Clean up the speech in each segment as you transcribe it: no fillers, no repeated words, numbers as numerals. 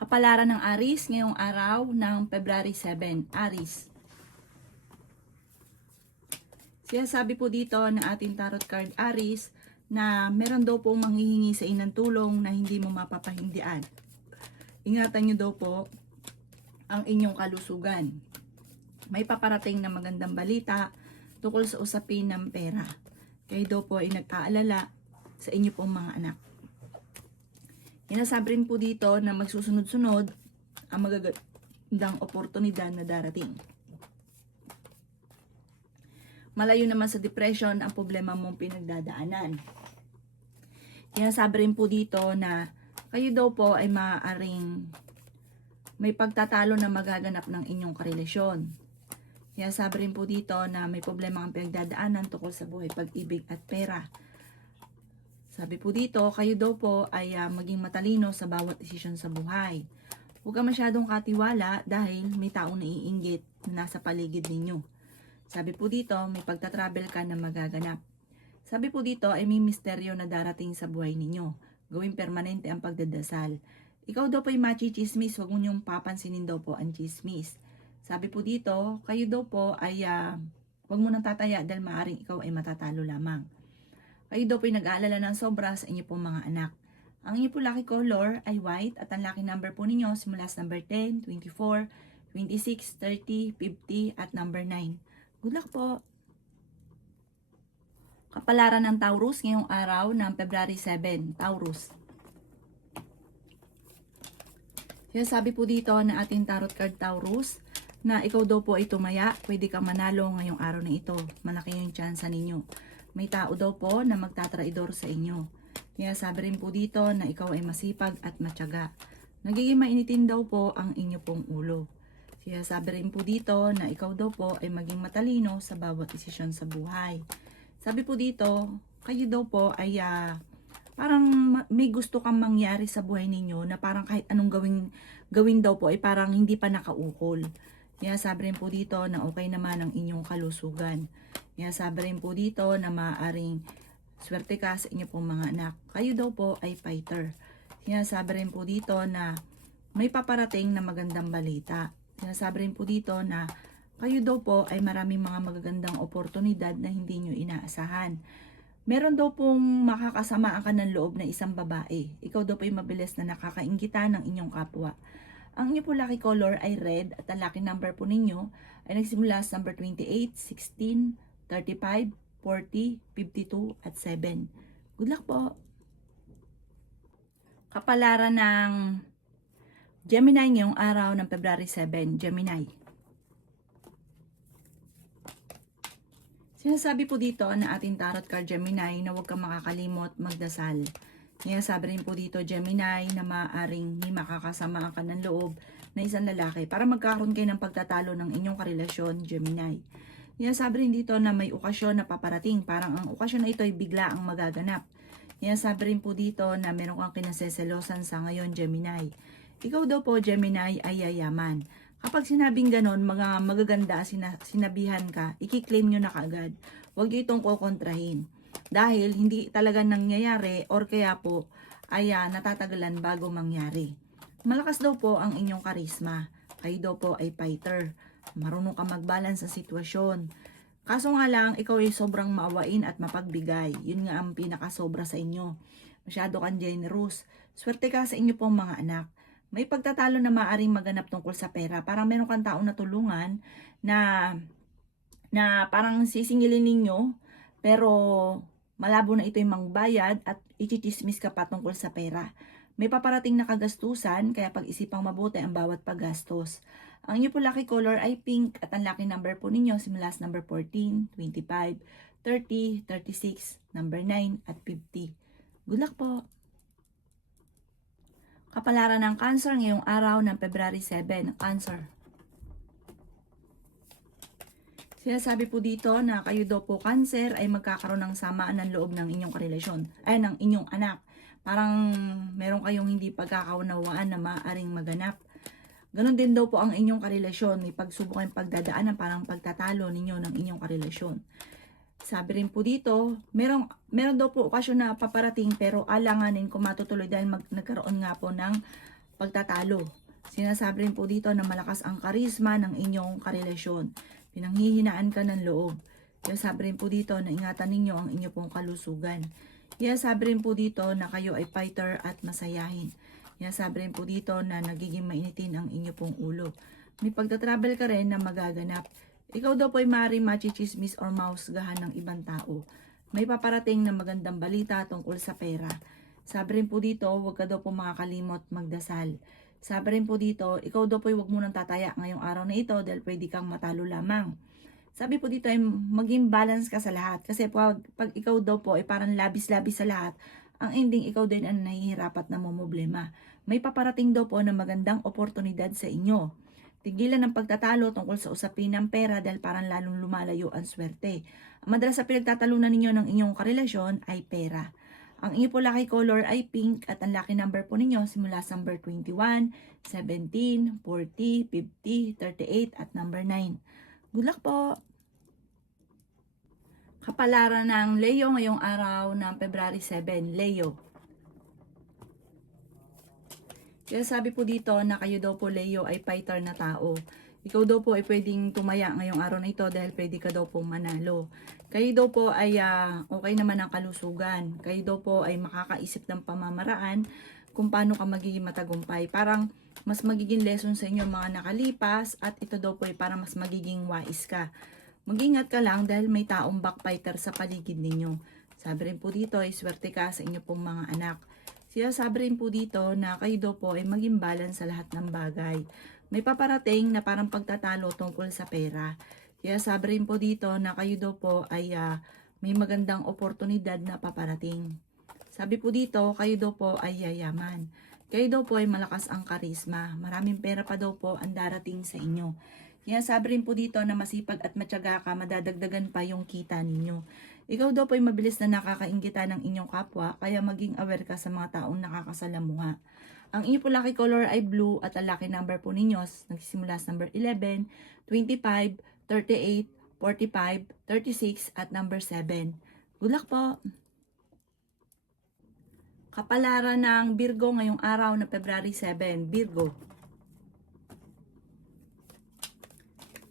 Kapalaran ng Aries ngayong araw ng February 7. Aries. Sinasabi po dito ng ating tarot card Aries na meron daw pong manghihingi sa inang tulong na hindi mo mapapahindian. Ingatan nyo daw po ang inyong kalusugan. May paparating na magandang balita tungkol sa usapin ng pera. Kayo daw po ay nag-aalala sa inyo pong mga anak. Sinasabi rin po dito na magsusunod-sunod ang magagandang oportunidad na darating. Malayo naman sa depression ang problema mong pinagdadaanan. Sinasabi rin po dito na kayo daw po ay maaaring may pagtatalo na magaganap ng inyong karelasyon. Sinasabi rin po dito na may problema ang pinagdadaanan tungkol sa buhay, pag-ibig at pera. Sabi po dito, kayo daw po ay maging matalino sa bawat desisyon sa buhay. Huwag ka masyadong katiwala dahil may taong naiinggit na nasa paligid ninyo. Sabi po dito, may pagtatravel ka na magaganap. Sabi po dito ay may misteryo na darating sa buhay ninyo. Gawing permanente ang pagdadasal. Ikaw daw po ay machichismis, huwag mo niyong papansinin daw po ang chismis. Sabi po dito, kayo daw po ay huwag mo nang tataya dahil maaaring ikaw ay matatalo lamang. Kayo daw po ay nag-aalala ng sobra sa inyo pong mga anak. Ang inyo po lucky color ay white at ang lucky number po ninyo simula sa number 10, 24, 26, 30, 50 at number 9. Good luck po! Kapalaran ng Taurus ngayong araw ng February 7. Taurus. Sinasabi po dito na ating tarot card Taurus na ikaw daw po ay tumaya, pwede kang manalo ngayong araw na ito. Malaki yung tsansa ninyo. May tao daw po na magtatraidor sa inyo. Kaya sabi rin po dito na ikaw ay masipag at matyaga. Nagiging mainitin daw po ang inyo pong ulo. Kaya sabi rin po dito na ikaw daw po ay maging matalino sa bawat desisyon sa buhay. Sabi po dito, kayo daw po ay parang may gusto kang mangyari sa buhay ninyo na parang kahit anong gawin daw po ay parang hindi pa nakaukol. Kaya sabi rin po dito na okay naman ang inyong kalusugan. Kaya sabi rin po dito na maaaring swerte ka sa inyo pong mga anak. Kayo daw po ay fighter. Kaya sabi rin po dito na may paparating na magandang balita. Kaya sabi rin po dito na kayo daw po ay maraming mga magagandang oportunidad na hindi nyo inaasahan. Meron daw pong makakasama ka ng loob na isang babae. Ikaw daw po ay mabilis na nakakainggitan ng inyong kapwa. Ang inyo po lucky color ay red at ang lucky number po ninyo ay nagsimula sa number 28, 16, 35, 40, 52 at 7. Good luck po! Kapalaran ng Gemini ngayong araw ng February 7. Gemini. Sinasabi po dito na ating tarot card Gemini na huwag kang makakalimot magdasal. Kaya sabi rin po dito Gemini na maaaring may makakasama ka ng loob na isang lalaki para magkakaroon kayo ng pagtatalo ng inyong karelasyon Gemini. Kaya sabi rin dito na may okasyon na paparating, parang ang okasyon na ito ay bigla ang magaganap. Kaya sabi rin po dito na meron kang kinaseselosan sa ngayon Gemini. Ikaw daw po Gemini ay yayaman. Kapag sinabing ganon, mga magaganda sinabihan ka, ikiklaim nyo na kaagad. Huwag nyo itong kukontrahin. Dahil hindi talaga nangyayari or kaya po ay natatagalan bago mangyari. Malakas daw po ang inyong karisma. Kayo daw po ay fighter. Marunong ka mag-balance sa sitwasyon. Kaso nga lang, ikaw ay sobrang maawain at mapagbigay. Yun nga ang pinakasobra sa inyo. Masyado kang generous. Swerte ka sa inyo pong mga anak. May pagtatalo na maaaring maganap tungkol sa pera. Parang meron kang taong natulungan na parang sisingilin ninyo, pero malabo na ito'y mangbayad at ichichismis ka pa tungkol sa pera. May paparating na kagastusan, kaya pag-isipang mabuti ang bawat paggastos. Ang inyo po lucky color ay pink at ang lucky number po ninyo simula sa number 14, 25, 30, 36, number 9 at 50. Good luck po! Kapalaran ng Cancer ngayong araw ng February 7. Cancer. Sinasabi po dito na kayo daw po Cancer ay magkakaroon ng samaan ng loob ng inyong karelasyon, ng inyong anak. Parang meron kayong hindi pagkakaunawaan na maaaring maganap. Ganon din daw po ang inyong karelasyon. May pagsubok kayong pagdadaanan, parang pagtatalo ninyo ng inyong karelasyon. Sabi rin po dito, meron daw po okasyon na paparating pero alanganin kung matutuloy dahil nagkaroon nga po ng pagtatalo. Sinasabi rin po dito na malakas ang karisma ng inyong karelasyon. Pinanghihinaan ka ng loob. Kaya sabi rin po dito na ingatan ninyo ang inyong pong kalusugan. Kaya sabi rin po dito na kayo ay fighter at masayahin. Kaya sabi rin po dito na nagiging mainitin ang inyong pong ulo. May pagtatravel ka rin na magaganap. Ikaw daw po ay maaaring machichismis or mausgahan ng ibang tao. May paparating na magandang balita tungkol sa pera. Sabi rin po dito, huwag ka daw po makakalimot magdasal. Sabi rin po dito, ikaw daw po ay huwag munang tataya ngayong araw na ito dahil pwede kang matalo lamang. Sabi po dito ay maging balance ka sa lahat. Kasi pag ikaw daw po ay parang labis-labis sa lahat, ang ending ikaw din ang nahihirapat na mamumblema. May paparating daw po na magandang oportunidad sa inyo. Tigilan ng pagtatalo tungkol sa usapin ng pera dahil parang lalong lumalayo ang swerte. Ang madalas sa pinagtatalunan ninyo ng inyong karelasyon ay pera. Ang inyo po lucky color ay pink at ang lucky number po ninyo simula sa number 21, 17, 40, 50, 38 at number 9. Good luck po! Kapalaran ng Leo ngayong araw ng February 7, Leo. Kaya sabi po dito na kayo daw po Leo ay fighter na tao. Ikaw daw po ay pwedeng tumaya ngayong araw na ito dahil pwede ka daw po manalo. Kayo daw po ay okay naman ang kalusugan. Kayo daw po ay makakaisip ng pamamaraan kung paano ka magiging matagumpay. Parang mas magiging lesson sa inyo mga nakalipas at ito daw po ay parang mas magiging wais ka. Mag-ingat ka lang dahil may taong backfighter sa paligid ninyo. Sabi rin po dito ay swerte ka sa inyo pong mga anak. Siya sabi rin po dito na kayo daw po ay maging balance sa lahat ng bagay. May paparating na parang pagtatalo tungkol sa pera. Kaya sabi rin po dito na kayo daw po ay may magandang oportunidad na paparating. Sabi po dito, kayo daw po ay yayaman. Kayo daw po ay malakas ang karisma. Maraming pera pa daw po ang darating sa inyo. Kaya sabi rin po dito na masipag at matyaga ka, madadagdagan pa yung kita ninyo. Ikaw daw po ay mabilis na nakakainggita ng inyong kapwa, kaya maging aware ka sa mga taong nakakasalamuha. Ang inyo po lucky color ay blue at ang lucky number po ninyo nagsisimula sa number 11, 25, 38, 45, 36 at number 7. Good luck po! Kapalaran ng Virgo ngayong araw na February 7, Virgo.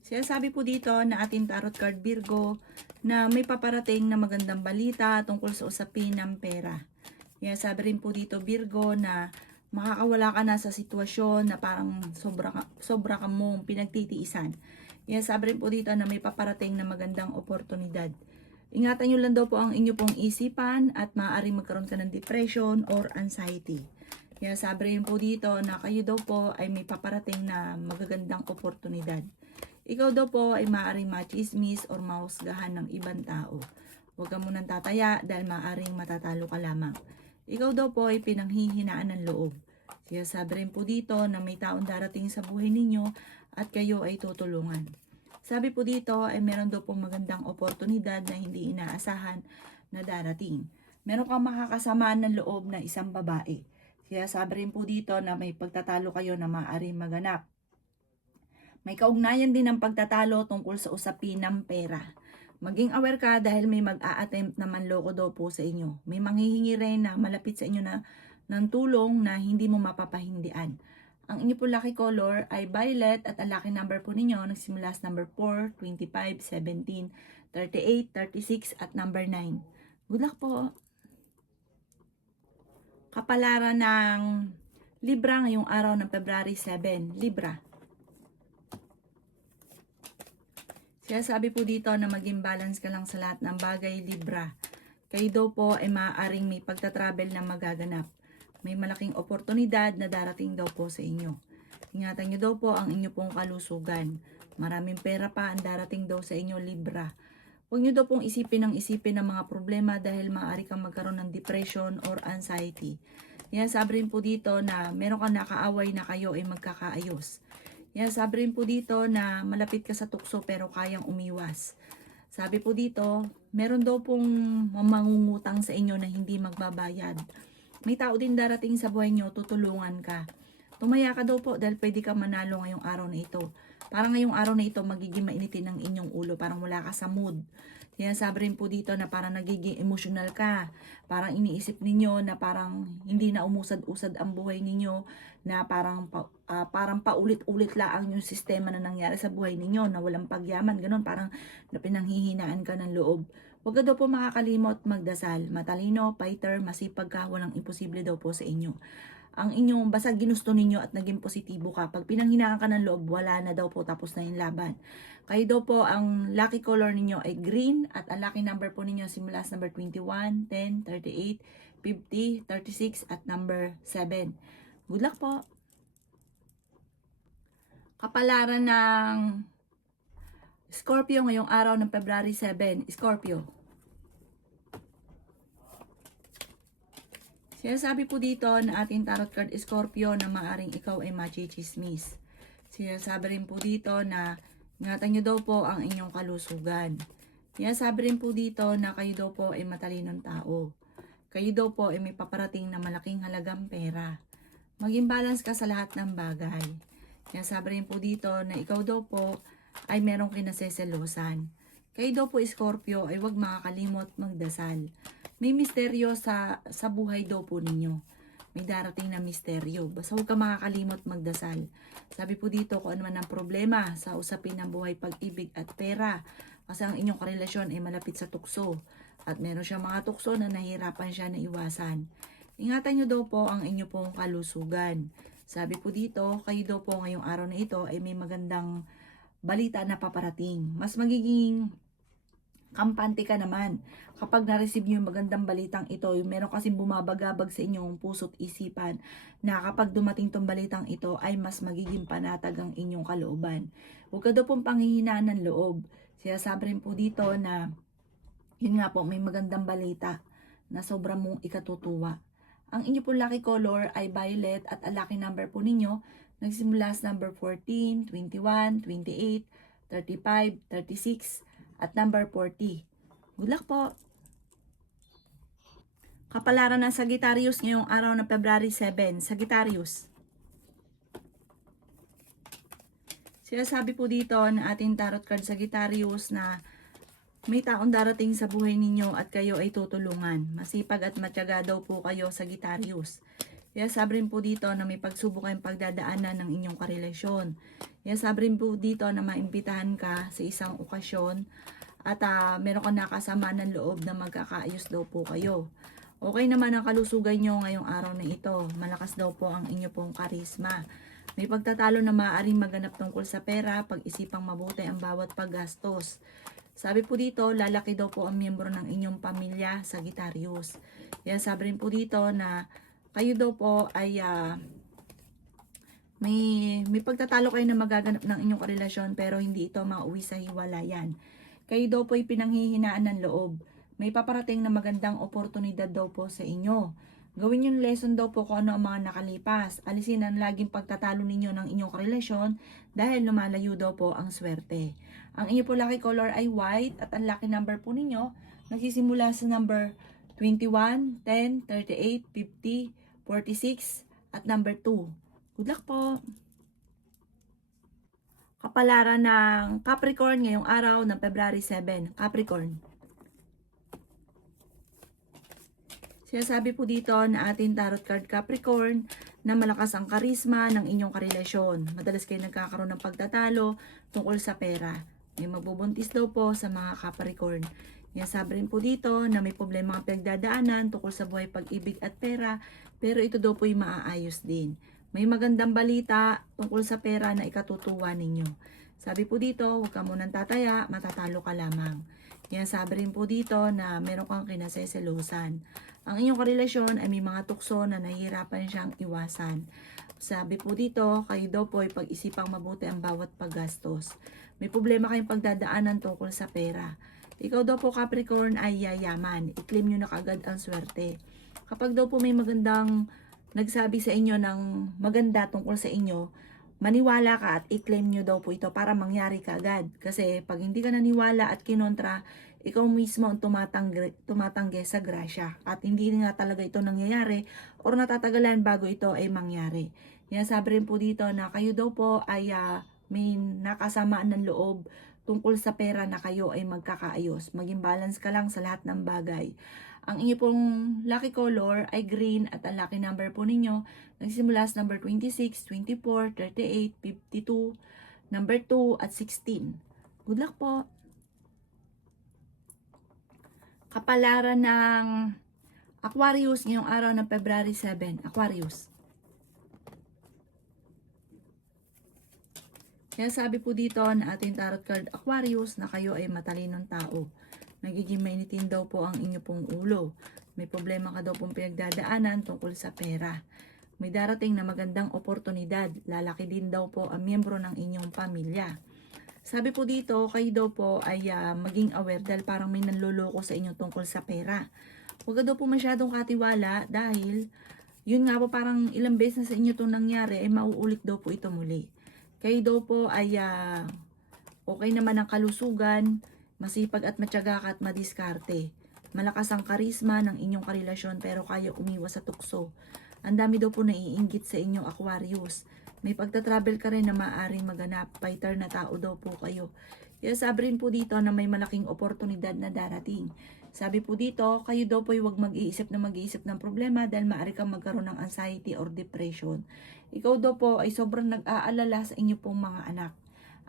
Sinasabi po dito na ating tarot card Virgo na may paparating na magandang balita tungkol sa usapin ng pera. Kaya sabi rin po dito Virgo na makakawala ka na sa sitwasyon na parang sobra ka mong pinagtitiisan. Kaya sabi rin po dito na may paparating na magandang oportunidad. Ingatan nyo lang daw po ang inyo pong isipan at maaaring magkaroon ka ng depression or anxiety. Kaya sabi rin po dito na kayo daw po ay may paparating na magagandang oportunidad. Ikaw daw po ay maaaring machismis or mahusgahan ng ibang tao. Huwag ka munang tataya dahil maaaring matatalo ka lamang. Ikaw daw po ay pinanghihinaan ng loob. Kaya sabi rin po dito na may taong darating sa buhay ninyo at kayo ay tutulungan. Sabi po dito ay meron daw pong magandang oportunidad na hindi inaasahan na darating. Meron kang makakasamaan ng loob na isang babae. Kaya sabi rin po dito na may pagtatalo kayo na maaaring maganap. May kaugnayan din ng pagtatalo tungkol sa usapin ng pera. Maging aware ka dahil may mag-a-attempt na manloko daw po sa inyo. May manghihingi rin na malapit sa inyo na ng tulong na hindi mo mapapahindian. Ang inyo po lucky color ay violet at ang lucky number po ninyo nagsimula sa number 4, 25, 17, 38, 36 at number 9. Good luck po! Kapalaran ng Libra ngayong araw ng February 7, Libra. Kaya sabi po dito na maging balance ka lang sa lahat ng bagay, Libra. Kayo daw po ay maaaring may pagtatravel na magaganap. May malaking oportunidad na darating daw po sa inyo. Ingatan nyo daw po ang inyo pong kalusugan. Maraming pera pa ang darating daw sa inyo, Libra. Huwag nyo daw pong isipin ng mga problema dahil maaari kang magkaroon ng depression or anxiety. Yan sabi rin po dito na meron kang nakaaway na kayo ay magkakaayos. Yan, sabi rin po dito na malapit ka sa tukso pero kayang umiwas. Sabi po dito, meron daw pong mangungutang sa inyo na hindi magbabayad. May tao din darating sa buhay nyo, tutulungan ka. Tumaya ka daw po dahil pwede ka manalo ngayong araw na ito. Parang ngayong araw na ito magiging mainitin ng inyong ulo, parang wala ka sa mood. Sinasabi rin po dito na parang nagiging emotional ka. Parang iniisip ninyo na parang hindi na umusad-usad ang buhay ninyo, na parang paulit-ulit lang yung sistema na nangyari sa buhay ninyo, na walang pagyaman, ganun, parang na pinanghihinaan ka ng loob. Huwag ka daw po makakalimot magdasal. Matalino, fighter, masipag ka, walang imposible daw po sa inyo. Ang inyong basta ginusto ninyo at naging positibo ka. Pag pinanghinaan ka ng loob, wala na daw po, tapos na yung laban. Kayo daw po, ang lucky color ninyo ay green at ang lucky number po ninyo simula sa number 21, 10, 38, 50, 36 at number 7. Good luck po! Kapalaran ng Scorpio ngayong araw ng February 7. Scorpio. Sinasabi po dito na ating tarot card Scorpio na maaring ikaw ay machichismis. Sinasabi rin po dito na ingatan nyo daw po ang inyong kalusugan. Sinasabi rin po dito na kayo daw po ay matalinong tao. Kayo daw po ay may paparating na malaking halagang pera. Maging balance ka sa lahat ng bagay. Sinasabi rin po dito na ikaw daw po ay merong kinaseselosan. Kayo daw po Scorpio ay huwag makakalimot magdasal. May misteryo sa buhay daw po ninyo. May darating na misteryo. Basta huwag ka makakalimot magdasal. Sabi po dito kung ano man ang problema sa usapin ng buhay, pag-ibig at pera. Kasi ang inyong karelasyon ay malapit sa tukso. At meron siyang mga tukso na nahihirapan siya na iwasan. Ingatan nyo daw po ang inyo pong kalusugan. Sabi po dito, kayo daw po ngayong araw na ito ay may magandang balita na paparating. Mas magiging kampante ka naman kapag na-receive nyo yung magandang balitang ito. Yung meron kasing bumabagabag sa inyong puso't isipan na kapag dumating tong balitang ito ay mas magiging panatag ang inyong kalooban. Huwag ka daw pong panghihinaan ng loob. Sinasabi rin po dito na yun nga po, may magandang balita na sobrang mong ikatutuwa. Ang inyo po lucky color ay violet at ang lucky number po ninyo nagsimula sa number 14, 21, 28, 35, 36 at number 40. Good luck po! Kapalaran ng Sagittarius ngayong araw ng February 7. Sagittarius. Sinasabi po dito na ating tarot card Sagittarius na may taong darating sa buhay ninyo at kayo ay tutulungan. Masipag at matyaga daw po kayo Sagittarius. Sinasabi rin po dito na may pagsubok kayong pagdadaanan ng inyong karelasyon. Sinasabi rin po dito na maimbitahan ka sa isang okasyon at meron ka nakasama ng loob na magkakaayos daw po kayo. Okay naman ang kalusugan nyo ngayong araw na ito. Malakas daw po ang inyo pong karisma. May pagtatalo na maaaring maganap tungkol sa pera, pag-isipang mabuti ang bawat paggastos. Sabi po dito, lalaki daw po ang miyembro ng inyong pamilya, Sagittarius. Sabi rin po dito na kayo daw po ay may pagtatalo kayo na magaganap ng inyong karelasyon pero hindi ito mauwi sa hiwalayan. Kayo daw po ay pinanghihinaan ng loob. May paparating na magandang oportunidad daw po sa inyo. Gawin yung lesson daw po kung ano ang mga nakalipas. Alisin ang laging pagtatalo ninyo ng inyong karelasyon dahil lumalayo daw po ang swerte. Ang inyo po lucky color ay white at ang lucky number po ninyo nagsisimula sa number 21, 10, 38, 50, 46 at number 2. Good luck po! Kapalaran ng Capricorn ngayong araw ng February 7. Capricorn. Sinasabi po dito na ating tarot card Capricorn na malakas ang karisma ng inyong karelasyon. Madalas kayo nagkakaroon ng pagtatalo tungkol sa pera. May magbubuntis daw po sa mga Capricorn. Sinasabi rin po dito na may problema ang pinagdadaanan tungkol sa buhay, pag-ibig at pera, pero ito daw po ay maaayos din. May magandang balita tungkol sa pera na ikatutuwa ninyo. Sabi po dito, huwag ka munang tataya, matatalo ka lamang. Sabi rin po dito na meron kang kinaseselosan. Ang inyong karelasyon ay may mga tukso na nahihirapan siyang iwasan. Sabi po dito, kayo daw po ay pag-isipang mabuti ang bawat paggastos. May problema kayong pagdadaanan tungkol sa pera. Ikaw daw po Capricorn ay yayaman. I-claim nyo na kagad ang swerte. Kapag daw po may magandang nagsabi sa inyo ng maganda tungkol sa inyo, maniwala ka at i-claim nyo daw po ito para mangyari kaagad. Kasi pag hindi ka naniwala at kinontra, ikaw mismo ang tumatanggi sa grasya. At hindi nga talaga ito nangyayari or natatagalan bago ito ay mangyari. Sabi rin po dito na kayo daw po ay may nakasamaan ng loob tungkol sa pera na kayo ay magkakaayos. Maging balance ka lang sa lahat ng bagay. Ang inyo pong lucky color ay green at ang lucky number po ninyo nagsimula sa number 26, 24, 38, 52, number 2 at 16. Good luck po! Kapalaran ng Aquarius ngayong araw ng February 7. Aquarius. Kaya sabi po dito na ating tarot card Aquarius na kayo ay matalinong tao. Nagiging mainitin daw po ang inyo pong ulo. May problema ka daw pong pinagdadaanan tungkol sa pera. May darating na magandang oportunidad. Lalaki din daw po ang miyembro ng inyong pamilya. Sabi po dito, kayo daw po ay maging aware dahil parang may nanloloko sa inyo tungkol sa pera. Huwag ka daw po masyadong katiwala dahil yun nga po parang ilang beses na sa inyo itong nangyari ay mauulit daw po ito muli. Kayo daw po ay okay naman ang kalusugan, masipag at matyaga ka at madiskarte. Malakas ang karisma ng inyong karelasyon pero kaya umiwas sa tukso. Ang dami daw po naiinggit sa inyong Aquarius. May pagta-travel ka rin na maaaring maganap. Fighter na tao daw po kayo. Kaya sabi rin po dito na may malaking oportunidad na darating. Sabi po dito, kayo daw po huwag mag-iisip ng problema dahil maaari kang magkaroon ng anxiety or depression. Ikaw daw po ay sobrang nag-aalala sa inyo pong mga anak.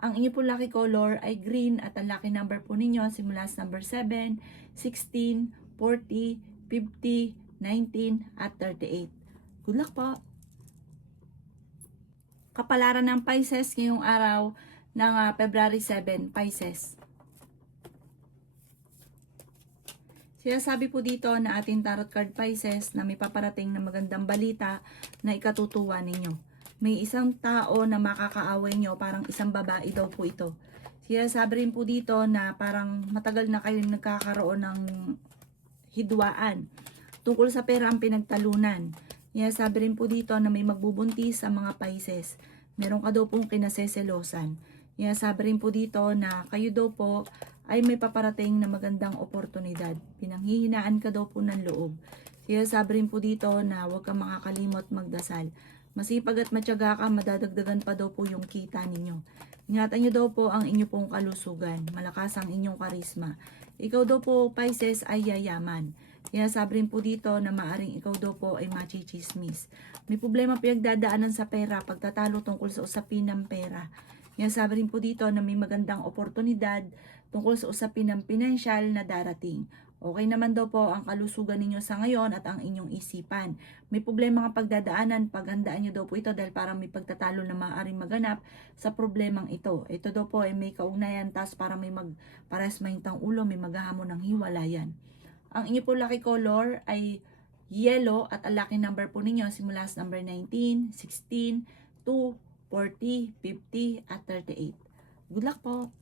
Ang inyo pong lucky color ay green at ang lucky number po ninyo simula sa number 7, 16, 40, 50, 19 at 38. Good luck po! Kapalaran ng Pisces ngayong araw ng February 7, Pisces. Sinasabi po dito na ating tarot card Pisces na may paparating na magandang balita na ikatutuwa ninyo. May isang tao na makakaaway nyo, parang isang babae daw po ito. Sinasabi rin po dito na parang matagal na kayong nagkakaroon ng hidwaan. Tungkol sa pera ang pinagtalunan. Sinasabi rin po dito na may magbubuntis sa mga Pisces. Meron ka daw pong kinaseselosan. Sinasabi rin po dito na kayo daw po ay may paparating na magandang oportunidad. Pinanghihinaan ka daw po ng loob. Sinasabi rin po dito na huwag kang makakalimot magdasal. Masipag at matyaga ka, madadagdagan pa daw po yung kita ninyo. Ingatan nyo daw po ang inyo pong kalusugan. Malakas ang inyong karisma. Ikaw daw po, Pisces, ay yayaman. Sinasabi rin po dito na maaring ikaw daw po ay machichismis. May problema pinagdadaanan sa pera, pagtatalo tungkol sa usapin ng pera. Sinasabi rin po dito na may magandang oportunidad tungkol sa usapin ng pinansyal na darating. Okay naman daw po ang kalusugan ninyo sa ngayon at ang inyong isipan. May problema ang pagdadaanan, paghandaan nyo daw po ito dahil parang may pagtatalo na maaaring maganap sa problemang ito. Ito daw po ay may kaugnayan, tas para may pares mahintang ulo, may maghahamon ng hiwalayan. Ang inyo po lucky color ay yellow at ang lucky number po ninyo simula sa number 19, 16, 2, 40, 50 at 38. Good luck po!